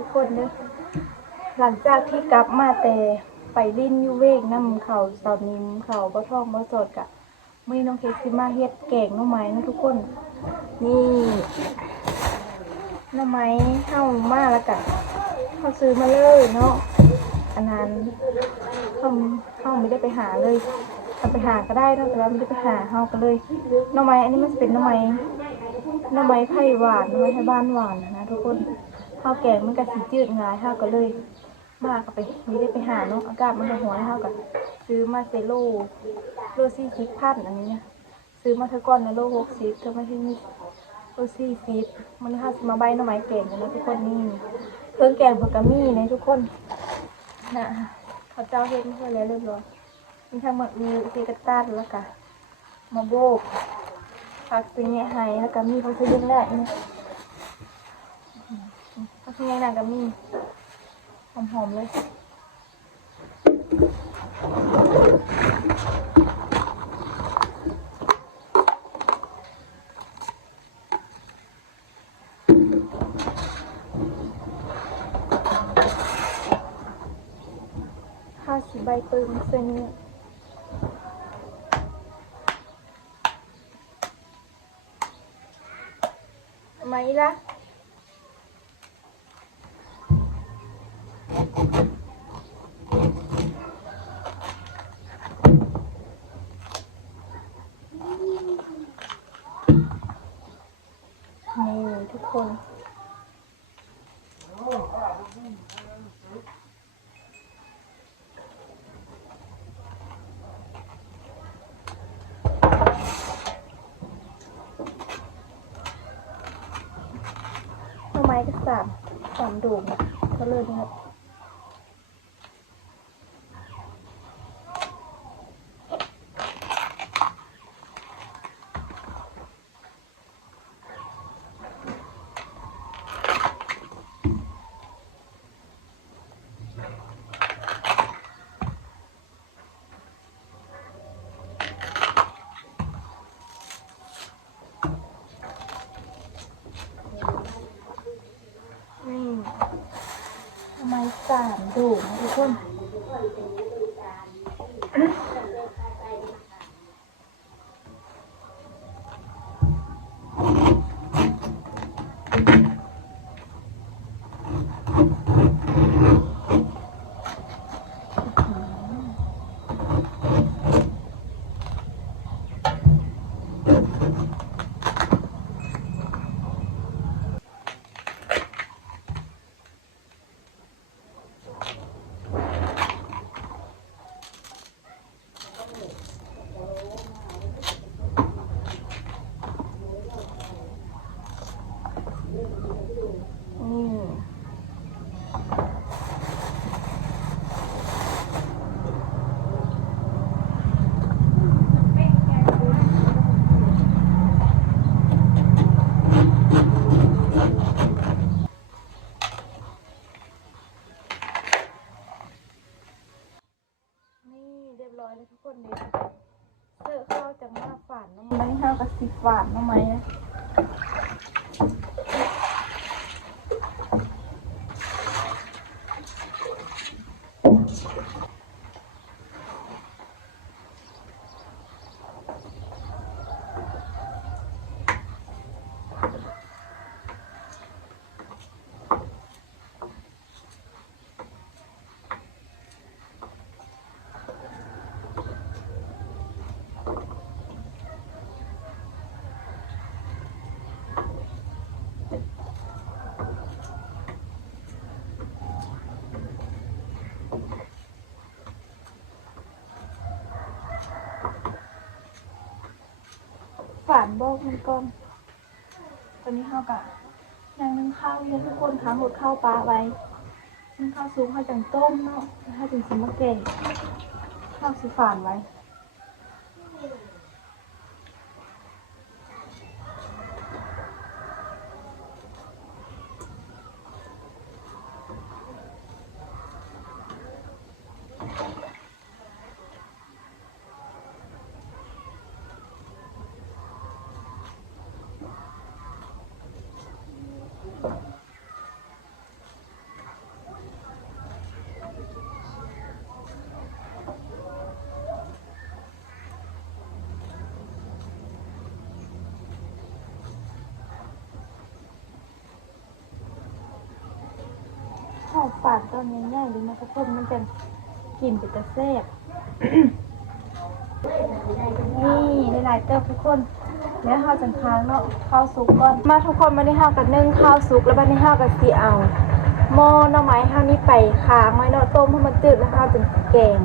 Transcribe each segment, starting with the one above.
ทุกคนเด้อหลังจากที่กลับมาแต่ไปลิ้นยูเวกน้ำเขาเสานิมเขาบ่ท่องบ่สดกะมื้อนี้น้องเค้กสิมาเฮ็ดแกงหน่อไม้นะทุกคน นี่หน่อไม้เฮามาแล้วกะเฮาซื้อมาเลยเนาะอันนั้นเฮาเฮาไม่ได้ไปหาเลยถ้าไปหาก็ได้เนาะแต่ว่าไม่ได้ไปหาเฮาก็เลยหน่อไม้อันนี้มันเป็นหน่อไม้หน่อไม้ไผ่หวานหน่อไม้ไผ่บ้านหวานนะทุกคน ข้าวแกงมันก็สีจืดง่ายข้าวก็เลยมาก็ไปนี่ได้ไปหาเนาะอากาศมันจะหัวให้ข้าวกับซื้อมาเซโลโลซี่สิบพันอันนี้เนี่ยซื้อมาเทอก่อนนะโลหกสิบเธอไม่ใช่นี่โลซี่สิบมันห้าสิมาใบหน่อไม้แกงกันนะทุกคนนี่เครื่องแกงผักกะมี่นะทุกคนนะเขาเจ้าเฮ็ดมาเพื่อแล้วเรียบร้อยมีทั้งหมดมีเกกตันแล้วก็มาโบกผักเป็นไงไฮแล้วก็มีผักชีเลี้ยงแรกนี่ผักชีเลี้ย งแรกก็มีหอมๆเลยข้าวสีใบปึงเส้นนี้ไหมล่ะ นี่ทุกคน ทำไมก็สามสาม โด่งอะก็เลยนะครับนี่ท กามดูนะทุกคนนี่เรียบร้อยแล้วทุกคนเลยเสื้อข้าวจะมาฝาน ก็สิบบาททำไมนะ ฝานบอกมันก่อนตอนนี้ข้าวกะยังนึ่งข้าวเลี้ยงทุกคนค้างหดข้าวปลาไว้นึ่งข้าวสูงข้าวจังต้มเนาะข้าวจังสมะเกงข้าวสีฝานไว้าดตอนง่ายๆเลยนะทุกคนมันจะกลิ่นเป็นตะแซ่บนี่หลายๆเติบทุกคนแล้วข้าวจันทางเนาะข้าวสุกก่อนมาทุกคนมาได้ข้าวกับนึ่งข้าวสุกแล้วบัดนี้ข้าวกับสีเอาหม้อหน่อไม้ข้าวนี้ไปค้างไว้เนาะต้มให้มันตืดแล้วข้าวจันแกง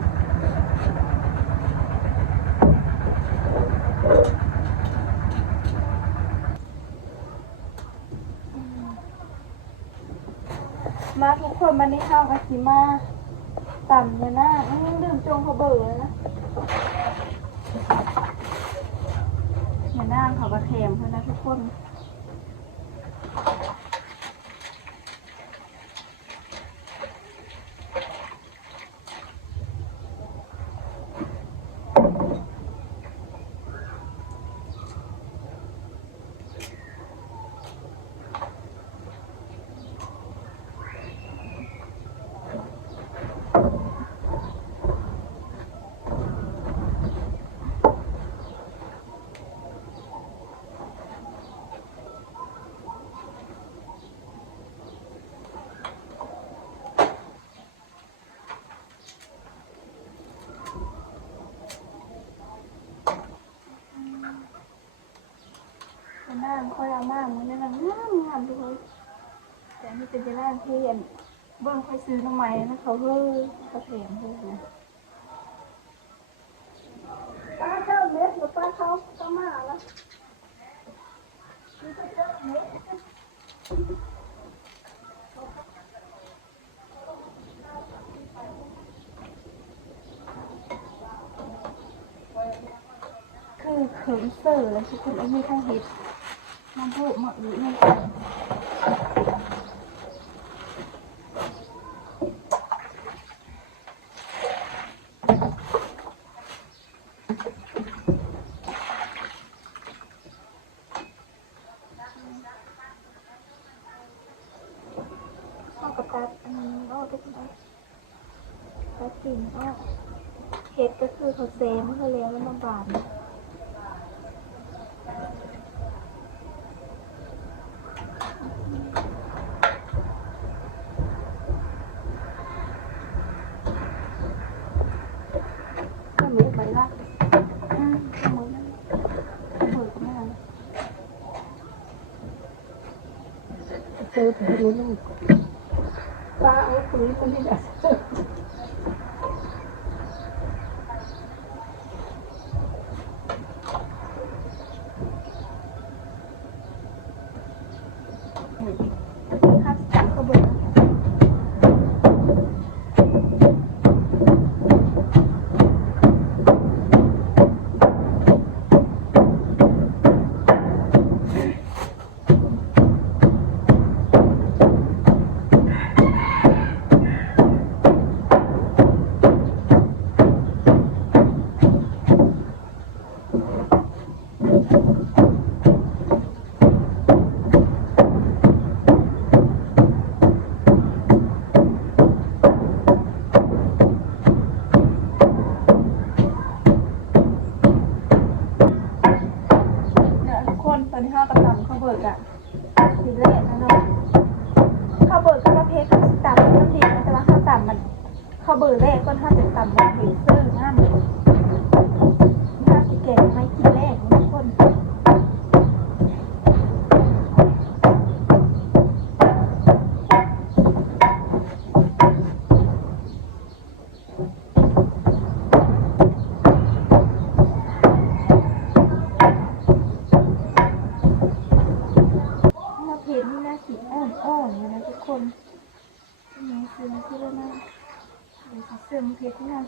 มันนมาได้ข้าวกับสีมาต่ำเนี่ยนะอื้อดื่มจงเขาเบื่อแล้วนะเนี่ยน้าเขากระเทียมเขานะทุกคน เป็นน้ำค่อยเอามากมันนี่นะงามงามทุกคนแต่นี่เป็นจะน้ำที่อันเบิ้งค่อยซื้อน้ำไม้นะเขาเฮ้ยเขาเถียงเฮ้ยนะป้าเจ้าเม็ดหรือป้าเขาก็มาแล้วคือเขิมเสือแล้วทุกคนเอามีทั้งเห็ ดน้ำพุหมะอือนี่ข้าวกระตัดอันนี้อ้อทุกคนเอาตัดกิ่งอ้อเห็ดก็คือเขาเซมเขาเลี้ยงแล้วมาบาน ก็รู้ไปละอืมก็มือนั่นเบิกมา เจอถึงรู้ลูกป้าเอาปุ๋ยคนนี้แหละ ค่าสั่งก็เบิกเนี่ยทุกคนตอนที่ข้าวกำลังข้าวเบิกอะสีเละนะเนาะข้าวเบิกก็ประเภทข้าวสิต่ำน้ำดีนะแต่ว่าข้าวต่ำมัน ข้าเบอร์แรก็ถ้าจะต่ำมันถึงซื้อง่ามเลยถ้าสิเกตไม่กินแรก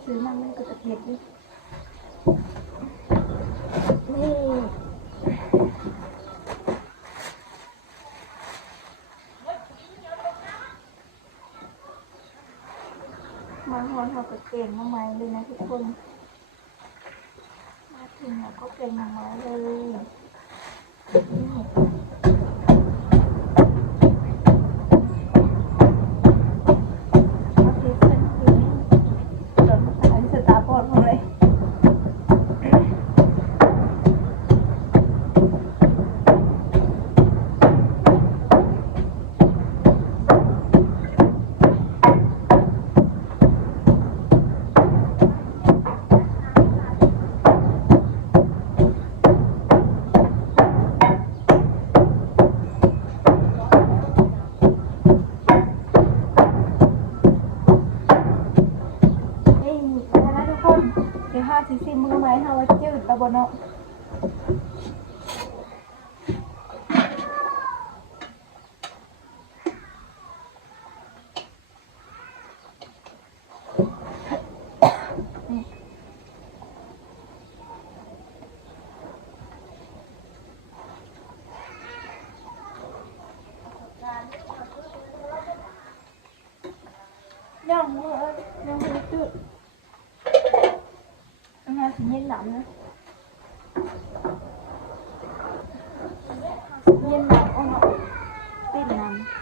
ซื้อมามันก็จะเพจด้วยนี่มาฮอนเขาก็เก่งมาไม้เลยนะทุกคน มาถึงแล้วก็เก่งมาไม้เลย สิซิมือไม้เฮาวจืดตะบนเนาะย่างมือเอ้ยย่างมือจืดอันนี้สิเย็นหนำนะเย็นหนำเอาเนาะติดหนำ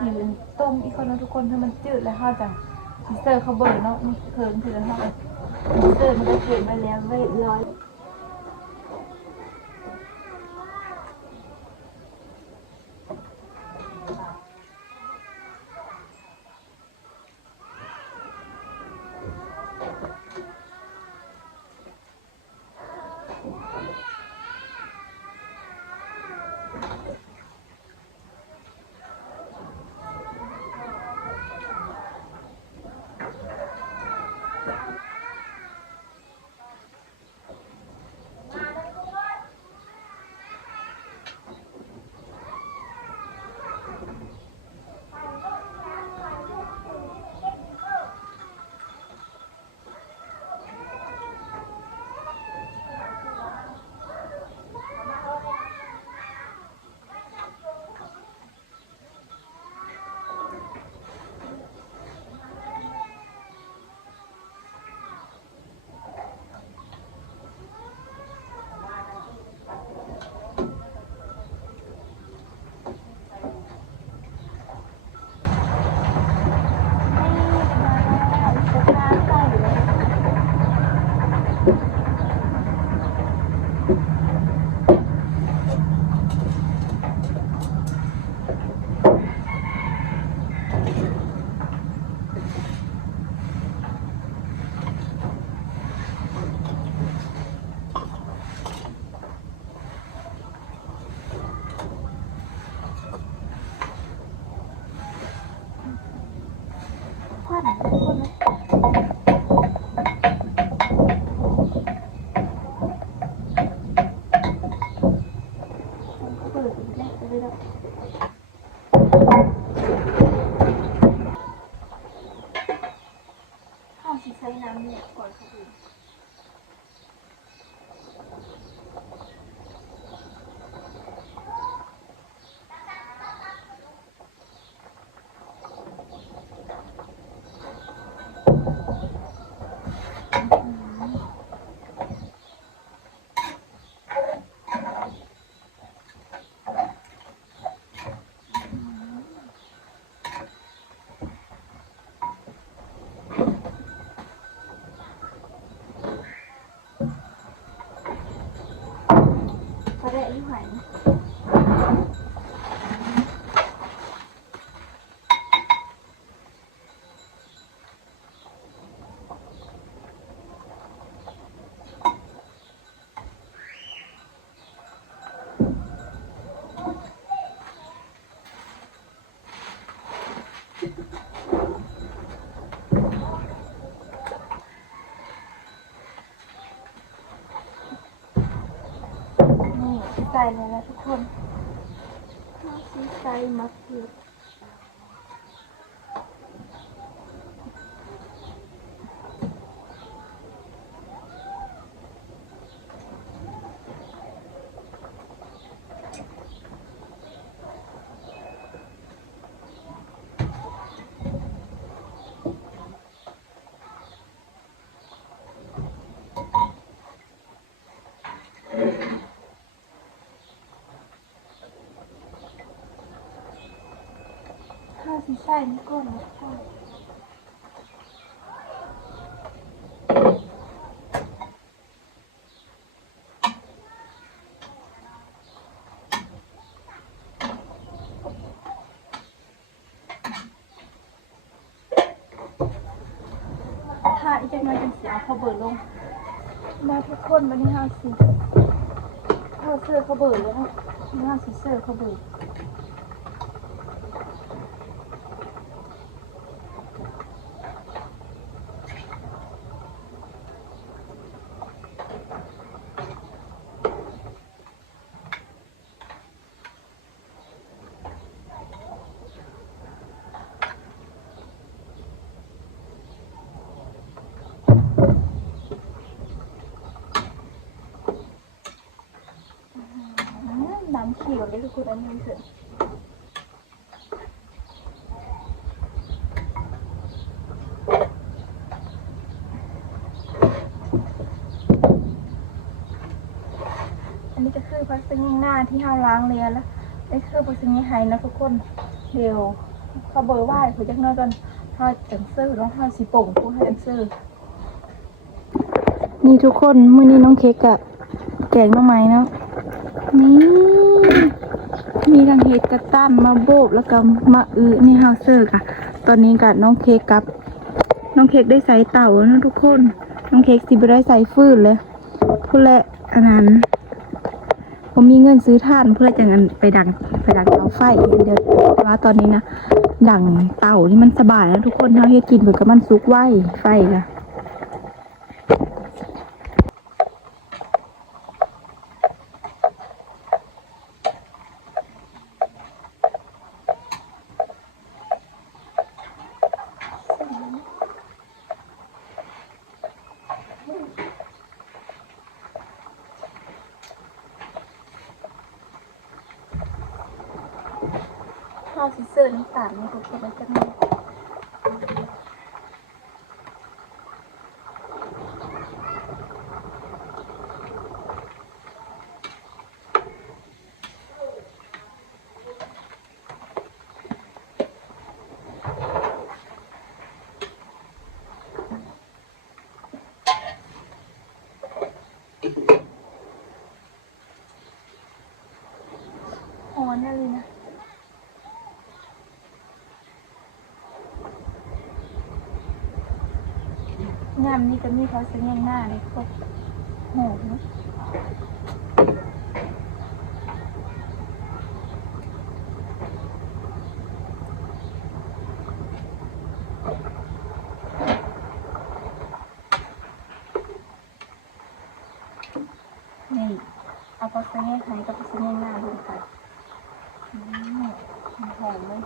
เดี๋ยวห่อสีต้มอีกคนนะทุกคนถ้ามันจืดแล้วห้าจะมิสเตอร์เขาเบิร์เนาะนี่เพิ่มคือห่อมิสเตอร์มันก็เกิดไปแล้วเรียบร้อย ควันทุกคนเลยเปิดอีกแล้วไปเลยเนาะข้าวสิใช้น้ำเนี่ยก่อนค่ะคุณ พอได้ ใจเลยนะทุกคนข้าวซีใส่มะ เขือสีใส่นี่ก่อนนะใช่ถ้าอีกจังหน่อยจังสีเอาข้าวเบิร์ลงมาทุกคนวันนี้ห้าสิเอาเสื้อข้าวเบิร์เลยนะห้าสิเสื้อข้าวเบิร์ น้ำเขียวเลยทุกคนอันนี้เถอะอั นนี้ก็คือพักซิงหน้าที่ห้าล้างเรียนแล้วนี่คือพักซิงไฮนะทุกคนเดี๋ยวเขาเบอร์ไหว้เขาจักน้อยกันทอดจังซื่อแล้วทอดสีป่งพูดให้จังซื่อนี่ทุกคนมื้อนี้น้องเค้กอะแกงหน้ำไม้เนาะนี่มีทั้งเห็ดกระตั้นมาโบบแล้วก็มาอือนี่ฮาวเซอร์ค่ะ ตอนนี้กับน้องเค้กกับ น้องเค้กได้ใส่เต่าแล้วนะทุกคน น้องเค้กสิบได้ใส่ฟืนเลยพูดแหละอันนั้น ผมมีเงินซื้อถ่านเพื่อจะงันไปดังไปดังเตาไฟเดี๋ยวแต่ว่าตอนนี้นะดังเต่าที่มันสบายแล้วทุกคนเท่าที่กินเหมือนกับมันซุกไหวไฟค่ะ ข้าวซิเซอร์น้ำตาลนี่ทุกคนมันจะมีหอนอะไรนะ งามนี่ก็มีเขาเสียงหน้าเลยครบโหดเนาะนี่ เอาพอเสียงไห้กับพอเสียงหน้าลงกันอืมหอมเลย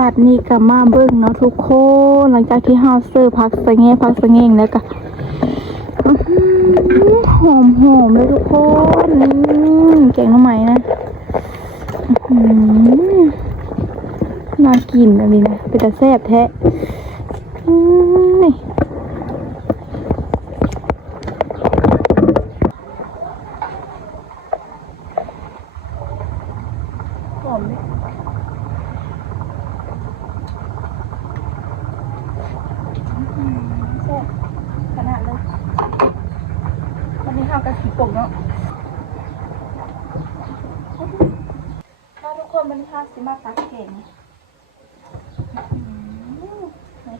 บัดนี้ก็มาเบิ่งเนาะทุกคนหลังจากที่เฮาเสิร์ฟพักสะเงพักสะเงงแล้วก็หอมหอมเลยทุกคนอืมแกงหน่อไหมนะอื้อหือน่ากินอันนี้นะเป็นตาแซ่บแท้อื้อนี่หอมเลย แซ่บขนาดเลย วันนี้ข้าวกะทิป่งเนาะถ้าทุกคนวันนี้ข้าวสิมาตักเก่งอื้อหือ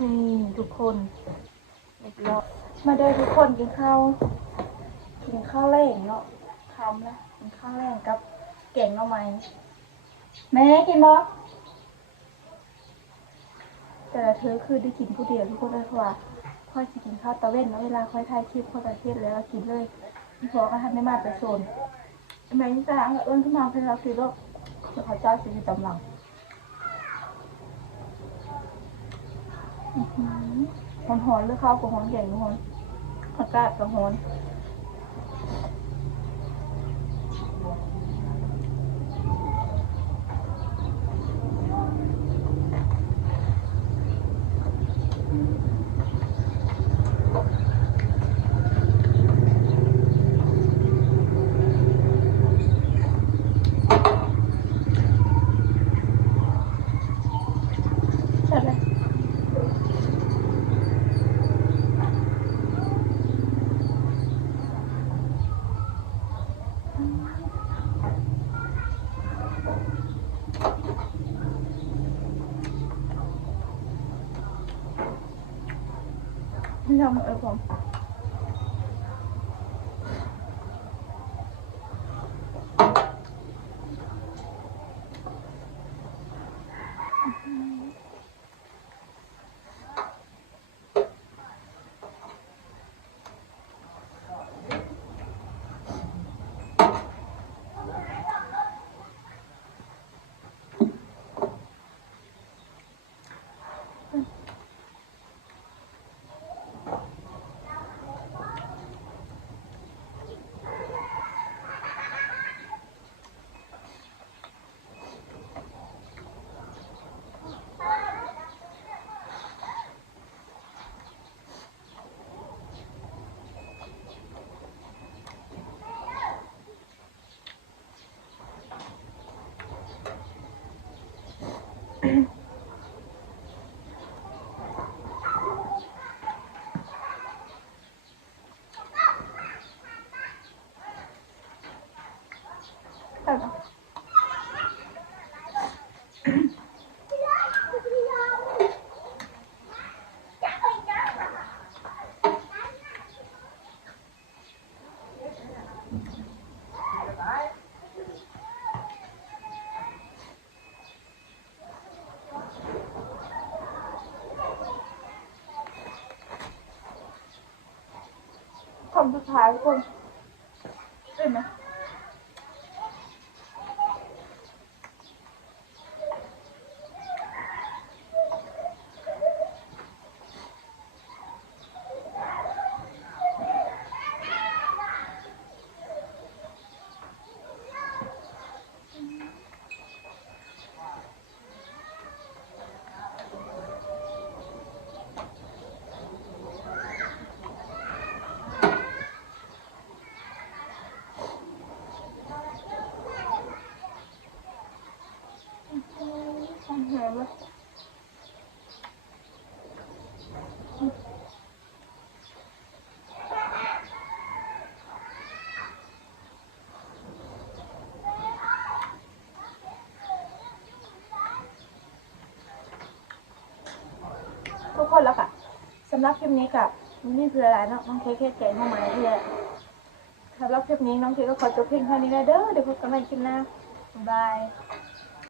นี่ทุกคนเรียบร้อยมาเด้อทุกคนกินข้าวกินข้าวแรงเนาะคำนะกินข้าวแรงกับแกงหน่อไม้แม่กินบ่แต่ละเธอคือได้กินผู้เดียวทุกคนเลยเพราะว่าค่อยสิกินข้าวตะเวนแล้วเวลาค่อยถ่ายคลิปค่อยประเทศแล้วกินเลยพี่พอก็ทำไม่มาแต่โซนแม่งจ้างเอิ้นขึ้นมาเพื่อนเราคือว่าพระเจ้าสิริตำลังอื้อ หือหอนๆเลยข้าวกับหอนแกงทุกคนอากาศกับหอน ไม่ทำเออผม ใช่ไหมคำสุดท้ายทุกคนเห็นไหม ทำแหงเลยทุ กคนแล้วค่ะสำหรับคลิปนี้กับนี่คืออะไรเนาะน้องเค้กเค้กแกงข้าวไม้ที่แหละสำหรับคลิปนี้น้องเค้กก็ขอจบเพียงเท่านี้นะเด้อเดี๋ยวพบกันใหม่คลิปหน้าบาย